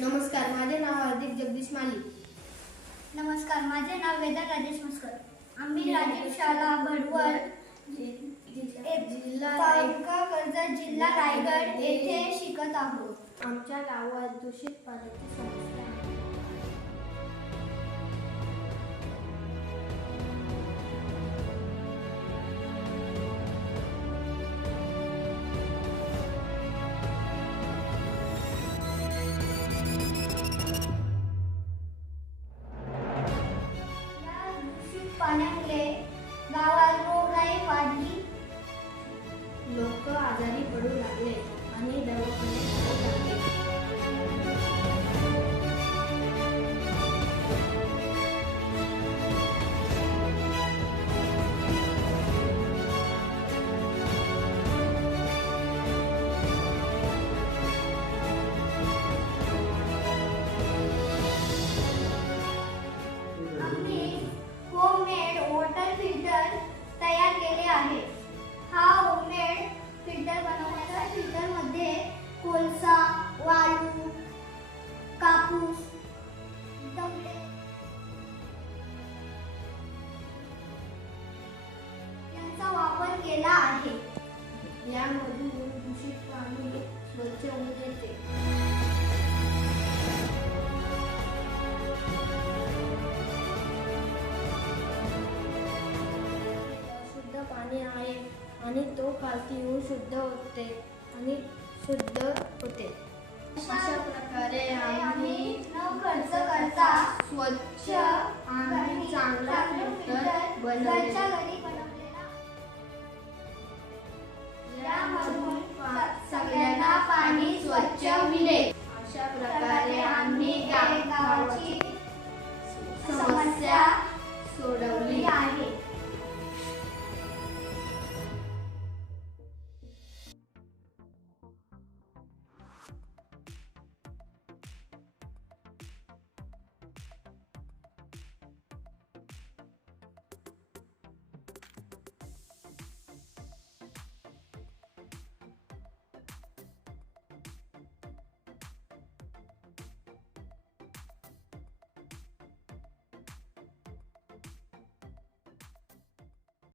नमस्कार माझे नाव हार्दिक जगदीश माली नमस्कार माझे नाव वेदा राजेश मस्कर. आम्ही राजीव शाळा भडवळ जिल्हा तालुका कर्जत जिल्हा रायगड येथे शिकत आहोत. आमच्या गावात दूषित पाण्याची दूषित पाण्यामुळे केला आहे. यामधून दूषित पाणी स्वच्छ होऊन येते शुद्ध पाणी आहे आणि तो खालती येऊन शुद्ध होते आणि शुद्ध होते. अशा प्रकारे आम्ही खर्च करता स्वच्छ आणि चांगला फिल्टर बनवायचा घरी सगळ्यांना पाणी स्वच्छ मिळेल. अशा प्रकारे आम्ही गावची समस्या सोडवली आहे.